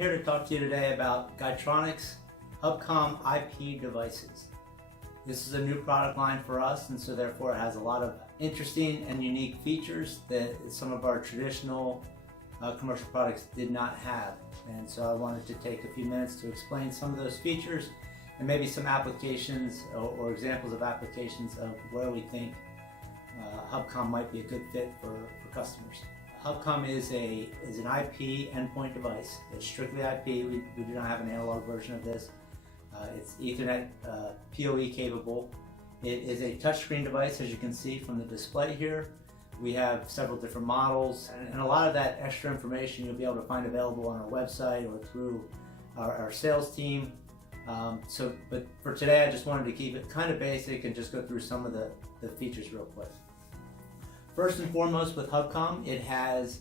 here to talk to you today about GAI-Tronics HUBBCOM IP devices. This is a new product line for us, and so therefore it has a lot of interesting and unique features that some of our traditional commercial products did not have. And so I wanted to take a few minutes to explain some of those features and maybe some applications or examples of applications of where we think HUBBCOM might be a good fit for customers. HUBBCOM is an IP endpoint device. It's strictly IP. We do not have an analog version of this. It's Ethernet PoE capable. It is a touchscreen device, as you can see from the display here. We have several different models, and a lot of that extra information you'll be able to find available on our website or through our sales team. But for today, I just wanted to keep it kind of basic and just go through some of the features real quick. First and foremost, with HUBBCOM, it has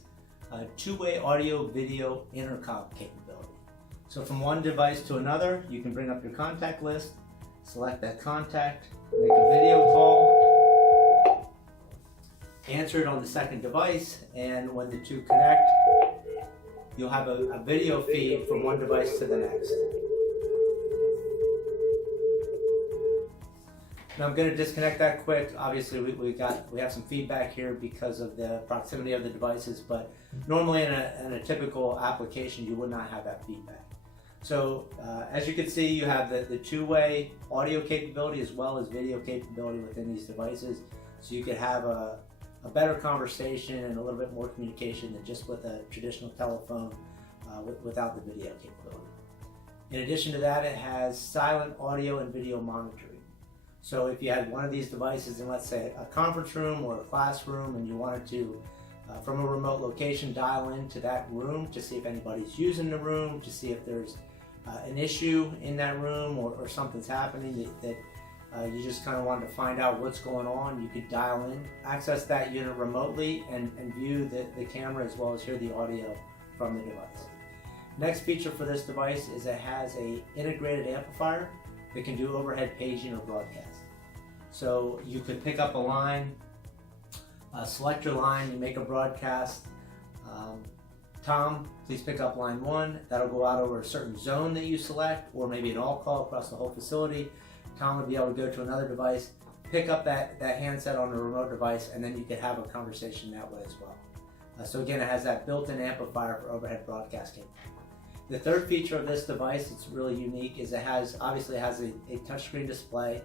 a two-way audio-video intercom capability. So from one device to another, you can bring up your contact list, select that contact, make a video call, answer it on the second device, and when the two connect, you'll have a video feed from one device to the next. Now I'm going to disconnect that quick. Obviously we have some feedback here because of the proximity of the devices, but normally in a typical application you would not have that feedback. So as you can see, you have the two-way audio capability as well as video capability within these devices, so you could have a better conversation and a little bit more communication than just with a traditional telephone without the video capability. In addition to that, it has silent audio and video monitoring. So if you had one of these devices in, let's say, a conference room or a classroom, and you wanted to, from a remote location, dial into that room to see if anybody's using the room, to see if there's an issue in that room or something's happening that you just kind of wanted to find out what's going on, you could dial in, access that unit remotely, and view the camera as well as hear the audio from the device. Next feature for this device is it has an integrated amplifier that can do overhead paging or broadcast. So you could pick up a line, select your line, you make a broadcast. Tom, please pick up line 1. That'll go out over a certain zone that you select, or maybe an all call across the whole facility. Tom would be able to go to another device, pick up that handset on a remote device, and then you could have a conversation that way as well. So again, it has that built-in amplifier for overhead broadcasting. The third feature of this device, it's really unique, is it obviously has a touchscreen display,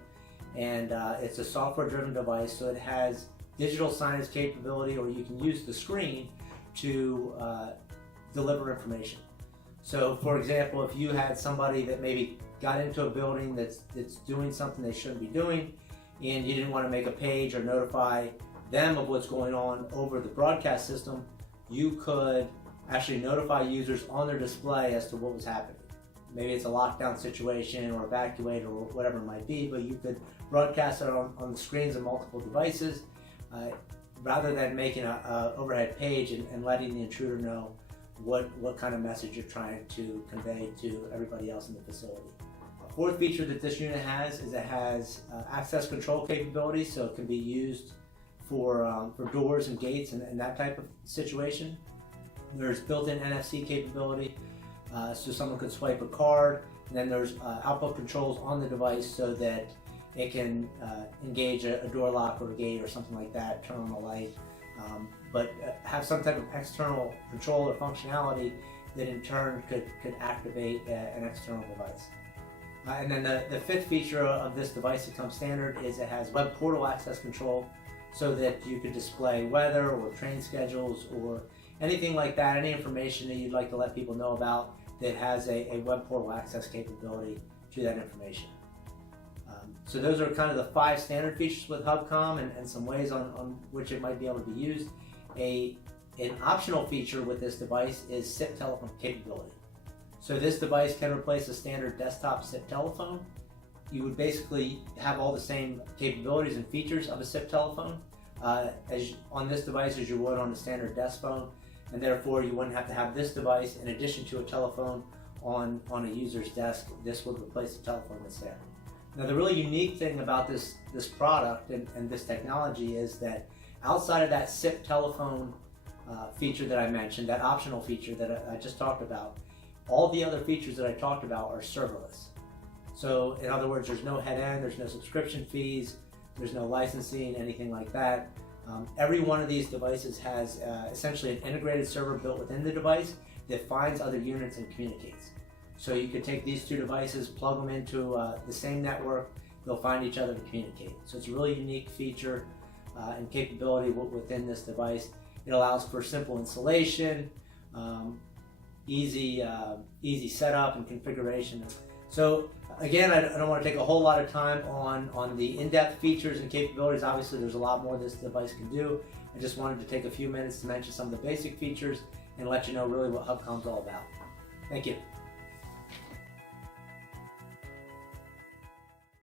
and it's a software-driven device, so it has digital signage capability, or you can use the screen to deliver information. So for example, if you had somebody that maybe got into a building that's doing something they shouldn't be doing, and you didn't want to make a page or notify them of what's going on over the broadcast system, you could actually notify users on their display as to what was happening. Maybe it's a lockdown situation or evacuate or whatever it might be, but you could broadcast it on the screens of multiple devices rather than making an overhead page and letting the intruder know what kind of message you're trying to convey to everybody else in the facility. A fourth feature that this unit has is it has access control capability, so it can be used for doors and gates and that type of situation. There's built-in NFC capability, so someone could swipe a card, and then there's output controls on the device so that it can engage a door lock or a gate or something like that, turn on the light, but have some type of external control or functionality that in turn could activate an external device. And then the fifth feature of this device that comes standard is it has web portal access control, so that you could display weather or train schedules or anything like that, any information that you'd like to let people know about that has a web portal access capability to that information. So those are kind of the 5 standard features with HUBBCOM and some ways on which it might be able to be used. An optional feature with this device is SIP telephone capability. So this device can replace a standard desktop SIP telephone. You would basically have all the same capabilities and features of a SIP telephone on this device as you would on a standard desk phone, and therefore you wouldn't have to have this device in addition to a telephone on a user's desk. This would replace the telephone that's there. Now the really unique thing about this product and this technology is that outside of that SIP telephone feature that I mentioned, that optional feature that I just talked about, All the other features that I talked about are serverless. So in other words, there's no head end, there's no subscription fees, there's no licensing, anything like that. Every one of these devices has essentially an integrated server built within the device that finds other units and communicates. So you could take these two devices, plug them into the same network, they'll find each other and communicate. So it's a really unique feature and capability within this device. It allows for simple installation, easy setup and configuration. So again, I don't want to take a whole lot of time on the in-depth features and capabilities. Obviously, there's a lot more this device can do. I just wanted to take a few minutes to mention some of the basic features and let you know really what HUBBCOM's all about. Thank you.